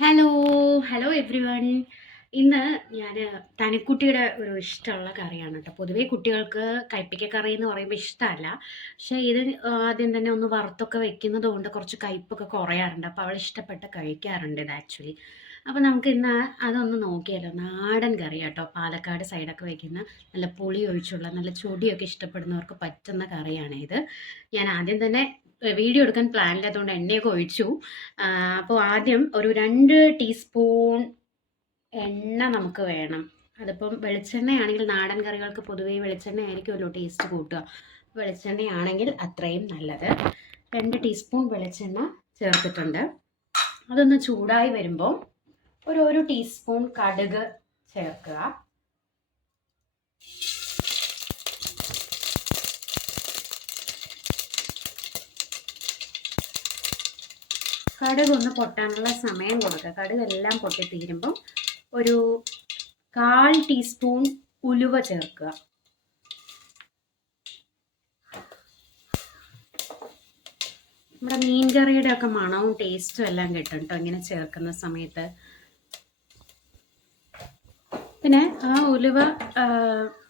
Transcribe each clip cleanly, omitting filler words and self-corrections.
Hello, hello everyone. ഇന്ന് ഞാൻ തനിക്കുട്ടിയുടെ ഒരു ഇഷ്ടമുള്ള കറിയാണ് കേട്ടോ. പൊതുവേ കുട്ടികൾക്ക് കൈപ്പയ്ക്ക കറി എന്ന് പറയുമ്പോൾ ഇഷ്ടമല്ല. പക്ഷേ ഇത് ആദ്യം തന്നെ ഒന്ന് വറുത്തൊക്കെ വെക്കുന്നത് കൊണ്ട് കുറച്ച് കയ്പ്പൊക്കെ കുറയാറുണ്ട്. അപ്പോൾ അവൾ ഇഷ്ടപ്പെട്ട് കഴിക്കാറുണ്ട് ഇത് ആക്ച്വലി. അപ്പോൾ നമുക്ക് ഇന്ന് അതൊന്ന് നോക്കിയാലോ. നാടൻ കറി കേട്ടോ, പാലക്കാട് സൈഡൊക്കെ വയ്ക്കുന്ന നല്ല പുളി ഒഴിച്ചുള്ള നല്ല ചൊടിയൊക്കെ ഇഷ്ടപ്പെടുന്നവർക്ക് പറ്റുന്ന കറിയാണ് ഇത്. ഞാൻ ആദ്യം തന്നെ വീഡിയോ എടുക്കാൻ പ്ലാനില്ലാത്തതുകൊണ്ട് എണ്ണയൊക്കെ ഒഴിച്ചു. അപ്പോൾ ആദ്യം ഒരു 2 ടീസ്പൂൺ എണ്ണ നമുക്ക് വേണം. അതിപ്പം വെളിച്ചെണ്ണയാണെങ്കിൽ നാടൻ കറികൾക്ക് പൊതുവേ വെളിച്ചെണ്ണ ആയിരിക്കുമല്ലോ ടേസ്റ്റ് കൂട്ടുക. വെളിച്ചെണ്ണയാണെങ്കിൽ അത്രയും നല്ലത്. 2 ടീസ്പൂൺ വെളിച്ചെണ്ണ ചേർത്തിട്ടുണ്ട്. അതൊന്ന് ചൂടായി വരുമ്പോൾ ഒരു ടീസ്പൂൺ കടുക് ചേർക്കുക. കടുക് ഒന്ന് പൊട്ടാനുള്ള സമയം കൊടുക്കുക. കടുക് എല്ലാം പൊട്ടിത്തീരുമ്പം ഒരു 1/4 ടീസ്പൂൺ ഉലുവ ചേർക്കുക. നമ്മുടെ മീൻകറിയുടെ ഒക്കെ മണവും ടേസ്റ്റും എല്ലാം കിട്ടും കേട്ടോ ഇങ്ങനെ ചേർക്കുന്ന സമയത്ത്. പിന്നെ ആ ഉലുവ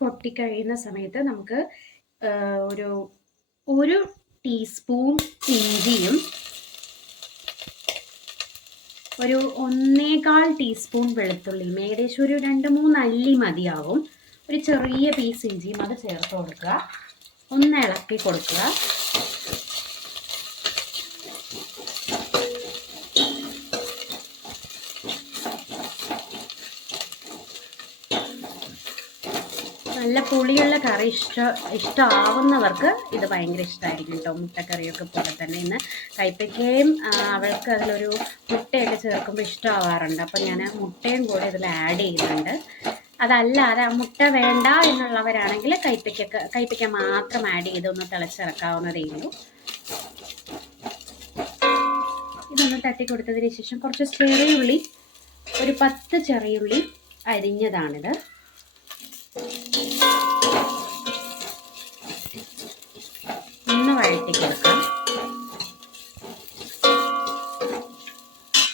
പൊട്ടിക്കഴിയുന്ന സമയത്ത് നമുക്ക് ഒരു ടീസ്പൂൺ ഇഞ്ചിയും ഒരു 1/4 ടീസ്പൂൺ വെളുത്തുള്ളിയും, ഏകദേശം ഒരു 2-3 അല്ലി മതിയാവും. ഒരു ചെറിയ പീസ് ഇഞ്ചിയും അത് ചേർത്ത് കൊടുക്കുക. ഒന്ന് ഇളക്കി കൊടുക്കുക. നല്ല പുളിയുള്ള കറി ഇഷ്ടമാവുന്നവർക്ക് ഇത് ഭയങ്കര ഇഷ്ടമായിരിക്കും കേട്ടോ. മുട്ടക്കറിയൊക്കെ പോലെ തന്നെ ഇന്ന് കൈപ്പയ്ക്കയും അവൾക്ക് അതിലൊരു മുട്ടയൊക്കെ ചേർക്കുമ്പോൾ ഇഷ്ടമാവാറുണ്ട്. അപ്പം ഞാൻ മുട്ടയും കൂടെ ഇതിൽ ആഡ് ചെയ്യുന്നുണ്ട്. അതല്ലാതെ മുട്ട വേണ്ട എന്നുള്ളവരാണെങ്കിൽ കൈപ്പയ്ക്ക മാത്രം ആഡ് ചെയ്ത് ഒന്ന് തിളച്ചിറക്കാവുന്നതേ ഉള്ളൂ. ഇതൊന്ന് തട്ടി കൊടുത്തതിന് ശേഷം കുറച്ച് ചെറിയുള്ളി, ഒരു 10 ചെറിയുള്ളി അരിഞ്ഞതാണിത്. ഒന്ന് വഴറ്റി കൊടുക്കാം.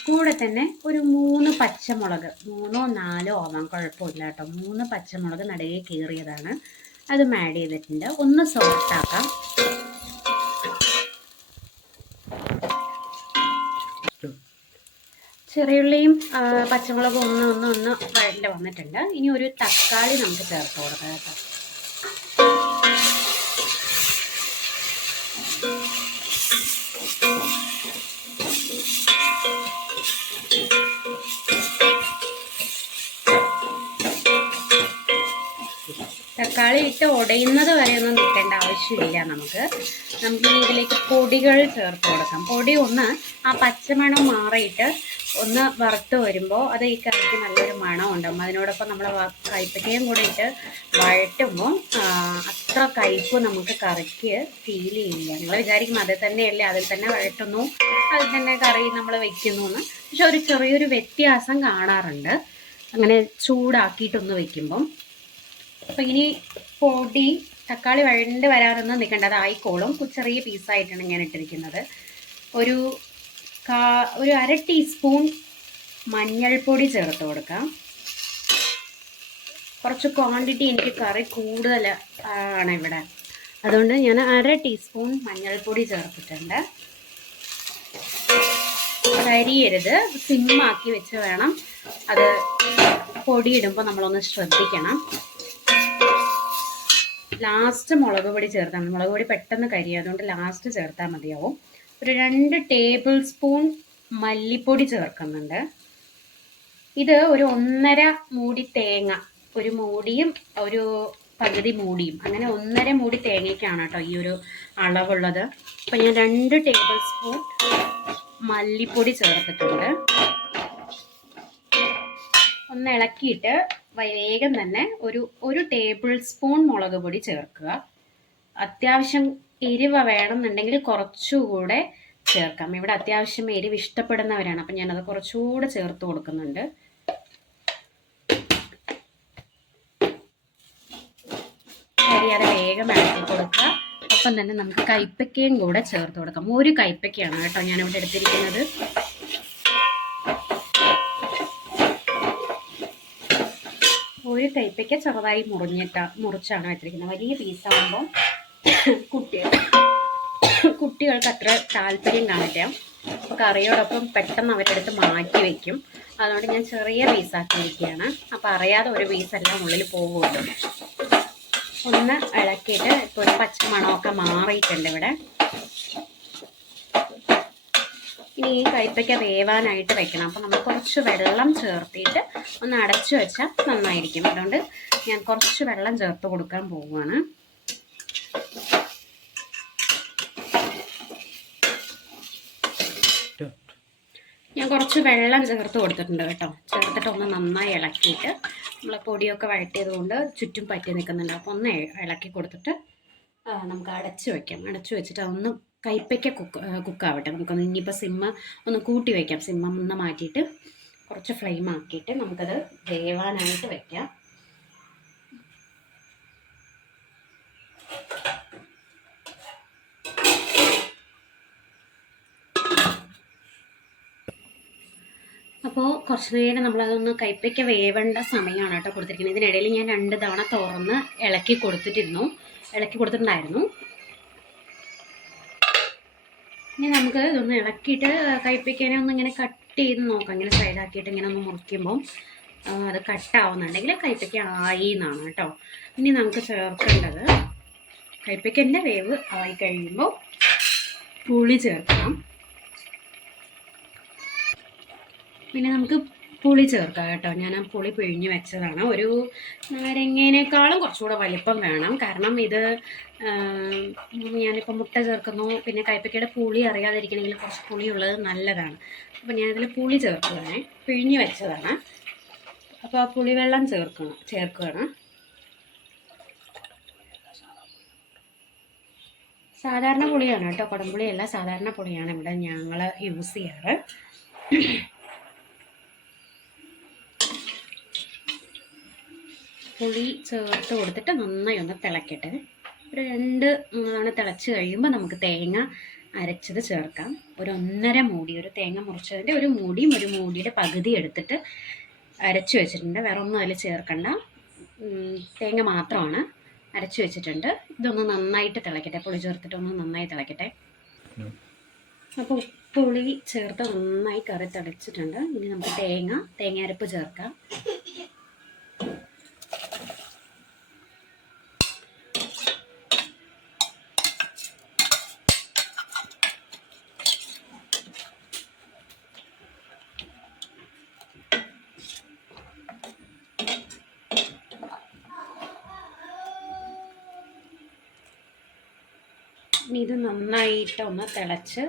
കൂടെ തന്നെ ഒരു 3 പച്ചമുളക്, 3-4 ആവാം കുഴപ്പമില്ല കേട്ടോ. 3 പച്ചമുളക് നടുകെ കീറിയതാണ്, അതും ആഡ് ചെയ്തിട്ടുണ്ട്. ഒന്ന് സോഫ്റ്റാക്കാം. ചെറിയുള്ളിയും പച്ചമുളകും ഒന്ന് വഴണ്ട് വന്നിട്ടുണ്ട്. ഇനി ഒരു തക്കാളി നമുക്ക് ചേർത്ത് കൊടുക്കാം കേട്ടോ. തക്കാളി ഇട്ട് ഉടയുന്നത് വരെ ഒന്നും നിൽക്കേണ്ട ആവശ്യമില്ല. നമുക്ക് ഇതിലേക്ക് പൊടികൾ ചേർത്ത് കൊടുക്കാം. പൊടി ഒന്ന് ആ പച്ചമണം മാറിയിട്ട് ഒന്ന് വറുത്ത് വരുമ്പോൾ അത് ഈ കറിക്ക് നല്ലൊരു മണം ഉണ്ടാകും. അതിനോടൊപ്പം നമ്മൾ കൈപ്പയ്ക്കയും കൂടെ ഇട്ട് വഴറ്റുമ്പോൾ അത്ര കയ്പ്പ് നമുക്ക് കറിക്ക് ഫീൽ ചെയ്യില്ല. നിങ്ങൾ വിചാരിക്കും അതിൽ തന്നെയല്ലേ, അതിൽ തന്നെ വഴറ്റുന്നു, അതിൽ തന്നെ കറി നമ്മൾ വെക്കുന്നു എന്ന്. പക്ഷെ ഒരു ചെറിയൊരു വ്യത്യാസം കാണാറുണ്ട് അങ്ങനെ ചൂടാക്കിയിട്ടൊന്ന് വെക്കുമ്പം. അപ്പോൾ ഇനി പൊടി തക്കാളി വഴണ്ട് വരാറൊന്നും നിൽക്കേണ്ട, അതായിക്കോളും. ചെറിയ പീസായിട്ടാണ് ഞാൻ ഇട്ടിരിക്കുന്നത്. ഒരു 1/2 ടീസ്പൂൺ മഞ്ഞൾപ്പൊടി ചേർത്ത് കൊടുക്കാം. കുറച്ച് ക്വാണ്ടിറ്റി എനിക്ക് കറി കൂടുതൽ ആണ് ഇവിടെ, അതുകൊണ്ട് ഞാൻ 1/2 ടീസ്പൂൺ മഞ്ഞൾപ്പൊടി ചേർത്തിട്ടുണ്ട്. കരിയരുത്, സിമ്മാക്കി വെച്ച് വേണം അത് പൊടിയിടുമ്പോൾ നമ്മളൊന്ന് ശ്രദ്ധിക്കണം. ലാസ്റ്റ് മുളക് പൊടി ചേർത്താൽ മതി. മുളക് പൊടി പെട്ടെന്ന് കരിയും, അതുകൊണ്ട് ലാസ്റ്റ് ചേർത്താൽ മതിയാവും. ഒരു 2 ടേബിൾ സ്പൂൺ മല്ലിപ്പൊടി ചേർക്കുന്നുണ്ട്. ഇത് ഒരു 1.5 മൂടി തേങ്ങ, ഒരു മൂടിയും ഒരു പകുതി മൂടിയും, അങ്ങനെ 1.5 മൂടി തേങ്ങയ്ക്കാണ് കേട്ടോ ഈ ഒരു അളവുള്ളത്. അപ്പം ഞാൻ 2 ടേബിൾ സ്പൂൺ മല്ലിപ്പൊടി ചേർത്തിട്ടുണ്ട്. ഒന്ന് ഇളക്കിയിട്ട് വേഗം തന്നെ ഒരു ടേബിൾ സ്പൂൺ മുളക് പൊടി ചേർക്കുക. അത്യാവശ്യം എരിവ് വേണമെന്നുണ്ടെങ്കിൽ കുറച്ചുകൂടെ ചേർക്കാം. ഇവിടെ അത്യാവശ്യം എരിവ് ഇഷ്ടപ്പെടുന്നവരാണ്, അപ്പം ഞാനത് കുറച്ചുകൂടെ ചേർത്ത് കൊടുക്കുന്നുണ്ട്. അത് വേഗം ഇളക്കി കൊടുക്കുക. ഒപ്പം തന്നെ നമുക്ക് കൈപ്പയ്ക്കയും കൂടെ ചേർത്ത് കൊടുക്കാം. ഒരു കൈപ്പയ്ക്കയാണ് കേട്ടോ ഞാനിവിടെ എടുത്തിരിക്കുന്നത്. ഒരു കൈപ്പയ്ക്ക ചെറുതായി മുറിച്ചാണ് വെച്ചിരിക്കുന്നത്. വലിയ പീസാകുമ്പോൾ കുട്ടികൾക്ക് അത്ര താല്പര്യം കാണില്ല. അപ്പോൾ കറിയോടൊപ്പം പെട്ടെന്ന് അവരെടുത്ത് മാറ്റി വയ്ക്കും. അതുകൊണ്ട് ഞാൻ ചെറിയ പീസാക്കി വയ്ക്കുകയാണ്. അപ്പോൾ അറിയാതെ ഒരു പീസെല്ലാം ഉള്ളിൽ പോകുമല്ലോ. ഒന്ന് ഇളക്കിയിട്ട് ഇപ്പോൾ ഒരു പച്ചമണമൊക്കെ മാറിയിട്ടുണ്ട് ഇവിടെ. ഇനി ഈ കൈപ്പയ്ക്ക വേവാനായിട്ട് വെക്കണം. അപ്പോൾ നമ്മൾ കുറച്ച് വെള്ളം ചേർത്തിട്ട് ഒന്ന് അടച്ചു വെച്ചാൽ നന്നായിരിക്കും. അതുകൊണ്ട് ഞാൻ കുറച്ച് വെള്ളം ചേർത്ത് കൊടുക്കാൻ പോവുകയാണ്. ഞാൻ കുറച്ച് വെള്ളം ചേർത്ത് കൊടുത്തിട്ടുണ്ട് കേട്ടോ. ചേർത്തിട്ട് ഒന്ന് നന്നായി ഇളക്കിയിട്ട്, നമ്മൾ പൊടിയൊക്കെ വഴറ്റിയത് കൊണ്ട് ചുറ്റും പറ്റി നിൽക്കുന്നുണ്ട്. അപ്പോൾ ഒന്ന് ഇളക്കി കൊടുത്തിട്ട് നമുക്ക് അടച്ച് വയ്ക്കാം. അടച്ചു വെച്ചിട്ട് അതൊന്ന് കൈപ്പയ്ക്ക കുക്കാവട്ടെ. നമുക്കൊന്ന് ഇനിയിപ്പോൾ സിമ്മ് ഒന്ന് കൂട്ടി വയ്ക്കാം. സിമ്മ ഒന്ന് മാറ്റിയിട്ട് കുറച്ച് ഫ്ലെയിം ആക്കിയിട്ട് നമുക്കത് വേവാനായിട്ട് വയ്ക്കാം. അപ്പോൾ കുറച്ച് നേരം നമ്മളതൊന്ന് കൈപ്പയ്ക്ക വേവേണ്ട സമയമാണ് കേട്ടോ കൊടുത്തിരിക്കുന്നത്. ഇതിനിടയിൽ ഞാൻ 2 തവണ തുറന്ന് ഇളക്കി കൊടുത്തിട്ടുണ്ടായിരുന്നു. ഇനി നമുക്ക് ഇതൊന്ന് ഇളക്കിയിട്ട് കൈപ്പയ്ക്കനെ ഒന്ന് ഇങ്ങനെ കട്ട് ചെയ്ത് നോക്കാം. ഇങ്ങനെ സൈഡാക്കിയിട്ട് ഇങ്ങനെ ഒന്ന് മുറിക്കുമ്പം അത് കട്ടാവുന്നുണ്ടെങ്കിൽ കൈപ്പയ്ക്ക ആയി എന്നാണ് കേട്ടോ. ഇനി നമുക്ക് ചേർക്കേണ്ടത്, കൈപ്പയ്ക്കൻ്റെ വേവ് ആയി കഴിയുമ്പോൾ പുളി ചേർക്കണം. പിന്നെ നമുക്ക് പുളി ചേർക്കാം കേട്ടോ. ഞാൻ ആ പുളി പിഴിഞ്ഞ് വെച്ചതാണ്. ഒരു നാരങ്ങേനേക്കാളും കുറച്ചുകൂടെ വലിപ്പം വേണം. കാരണം ഇത് ഞാനിപ്പോൾ മുട്ട ചേർക്കുന്നു. പിന്നെ കൈപ്പയ്ക്കയുടെ പുളി അറിയാതിരിക്കണമെങ്കിൽ കുറച്ച് പുളിയുള്ളത് നല്ലതാണ്. അപ്പോൾ ഞാനതിൽ പുളി ചേർക്കുകയാണ്. പിഴിഞ്ഞ് വെച്ചതാണ്. അപ്പോൾ ആ പുളിവെള്ളം ചേർക്കുകയാണ്. സാധാരണ പുളിയാണ് കേട്ടോ, കുടംപുളിയല്ല, സാധാരണ പുളിയാണ് ഇവിടെ ഞങ്ങൾ യൂസ് ചെയ്യാറ്. പുളി ചേർത്ത് കൊടുത്തിട്ട് നന്നായി ഒന്ന് തിളക്കട്ടെ. ഒരു 2-3 തവണ തിളച്ച് കഴിയുമ്പോൾ നമുക്ക് തേങ്ങ അരച്ചത് ചേർക്കാം. ഒരു 1.5 മൂടി, ഒരു തേങ്ങ മുറിച്ചതിൻ്റെ ഒരു മൂടിയും ഒരു മൂടിയുടെ പകുതി എടുത്തിട്ട് അരച്ച് വെച്ചിട്ടുണ്ട്. വേറെ ഒന്നും അതിൽ ചേർക്കണ്ട, തേങ്ങ മാത്രമാണ് അരച്ച് വെച്ചിട്ടുണ്ട്. ഇതൊന്ന് നന്നായിട്ട് തിളക്കട്ടെ. പുളി ചേർത്തിട്ട് ഒന്ന് നന്നായി തിളക്കട്ടെ. അപ്പോൾ പുളി ചേർത്ത് നന്നായി കറി തിളച്ചിട്ടുണ്ട്. ഇനി നമുക്ക് തേങ്ങ അരപ്പ് ചേർക്കാം. ഇനി ഇത് നന്നായിട്ട് ഒന്ന് തിളച്ച്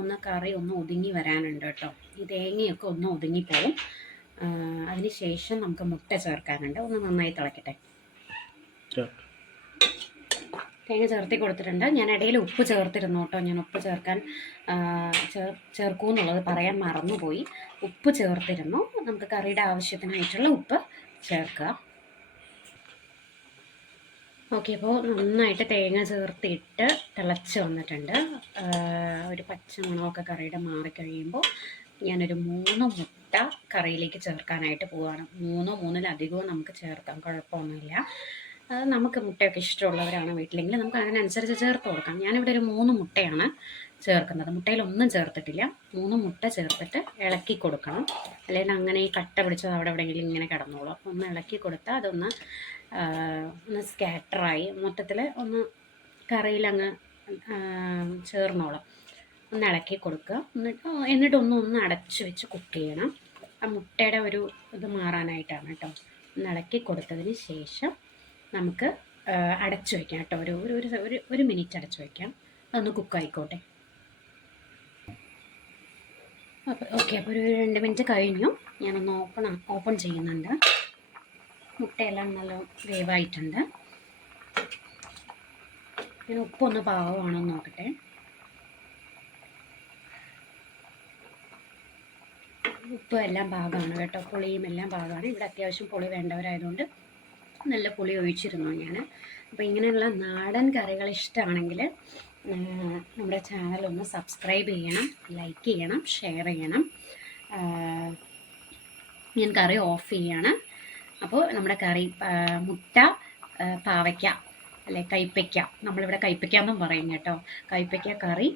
ഒന്ന് കറി ഒന്ന് ഒതുങ്ങി വരാനുണ്ട് കേട്ടോ. ഈ തേങ്ങയൊക്കെ ഒന്ന് ഒതുങ്ങിപ്പോവും. അതിന് ശേഷം നമുക്ക് മുട്ട ചേർക്കാനുണ്ട്. ഒന്ന് നന്നായി തിളക്കട്ടെ. തേങ്ങ ചേർത്തി കൊടുത്തിട്ടുണ്ട്. ഞാൻ ഇടയിൽ ഉപ്പ് ചേർത്തിരുന്നു കേട്ടോ. ഞാൻ ഉപ്പ് ചേർക്കൂ എന്നുള്ളത് പറയാൻ മറന്നുപോയി. ഉപ്പ് ചേർത്തിരുന്നു. നമുക്ക് കറിയുടെ ആവശ്യത്തിനായിട്ടുള്ള ഉപ്പ് ചേർക്കുക. ഓക്കെ, അപ്പോൾ നന്നായിട്ട് തേങ്ങ ചേർത്തിട്ട് തിളച്ച് വന്നിട്ടുണ്ട്. ഒരു പച്ചമണമൊക്കെ കറിയുടെ മാറിക്കഴിയുമ്പോൾ ഞാനൊരു 3 മുട്ട കറിയിലേക്ക് ചേർക്കാനായിട്ട് പോവുകയാണ്. 3-3-ലധികവും നമുക്ക് ചേർക്കാം, കുഴപ്പമൊന്നുമില്ല. നമുക്ക് മുട്ടയൊക്കെ ഇഷ്ടമുള്ളവരാണ് വീട്ടിലെങ്കിൽ നമുക്ക് അതിനനുസരിച്ച് ചേർത്ത് കൊടുക്കാം. ഞാനിവിടെ ഒരു 3 മുട്ടയാണ് ചേർക്കുന്നത്. മുട്ടയിലൊന്നും ചേർത്തിട്ടില്ല. 3 മുട്ട ചേർത്തിട്ട് ഇളക്കി കൊടുക്കണം. അല്ലെങ്കിൽ അങ്ങനെ ഈ കട്ട പിടിച്ചത് അവിടെ എവിടെയെങ്കിലും ഇങ്ങനെ കിടന്നോളൂ. അപ്പോൾ ഒന്ന് ഇളക്കി കൊടുത്താൽ അതൊന്ന് സ്കാറ്ററായി മൊത്തത്തിൽ ഒന്ന് കറിയിലങ്ങ് ചേർന്നോളാം. ഒന്ന് ഇളക്കി കൊടുക്കുക. എന്നിട്ടൊന്ന് അടച്ച് വെച്ച് കുക്ക് ചെയ്യണം. ആ മുട്ടയുടെ ഒരു ഇത് മാറാനായിട്ടാണ് കേട്ടോ. ഒന്ന് ഇളക്കി കൊടുത്തതിന് ശേഷം നമുക്ക് അടച്ചു വയ്ക്കാം കേട്ടോ. ഒരു മിനിറ്റ് അടച്ചു വയ്ക്കാം. അതൊന്ന് കുക്കായിക്കോട്ടെ. ഓക്കെ, അപ്പോൾ ഒരു 2 മിനിറ്റ് കഴിഞ്ഞു. ഞാനൊന്ന് ഓപ്പൺ ചെയ്യുന്നുണ്ട്. മുട്ടയെല്ലാം നല്ല വേവായിട്ടുണ്ട്. ഞാൻ ഉപ്പൊന്ന് പാകമാണോ നോക്കട്ടെ. ഉപ്പ് എല്ലാം പാകമാണ് കേട്ടോ. പുളിയും എല്ലാം പാകമാണ്. ഇവിടെ അത്യാവശ്യം പുളി വേണ്ടവരായതുകൊണ്ട് നല്ല പുളി ഒഴിച്ചിരുന്നു ഞാൻ. അപ്പോൾ ഇങ്ങനെയുള്ള നാടൻ കറികൾ ഇഷ്ടമാണെങ്കിൽ നമ്മുടെ ചാനലൊന്ന് സബ്സ്ക്രൈബ് ചെയ്യണം, ലൈക്ക് ചെയ്യണം, ഷെയർ ചെയ്യണം. ഞാൻ കറി ഓഫ് ചെയ്യാണ്. അപ്പോൾ നമ്മുടെ കറി മുട്ട, പാവയ്ക്ക അല്ലെ കൈപ്പയ്ക്ക, നമ്മളിവിടെ കൈപ്പയ്ക്ക എന്നും പറയും കേട്ടോ. കൈപ്പയ്ക്ക കറി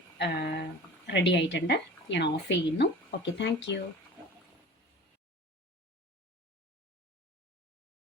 റെഡി ആയിട്ടുണ്ട്. ഞാൻ ഓഫ് ചെയ്യുന്നു. Okay, thank you.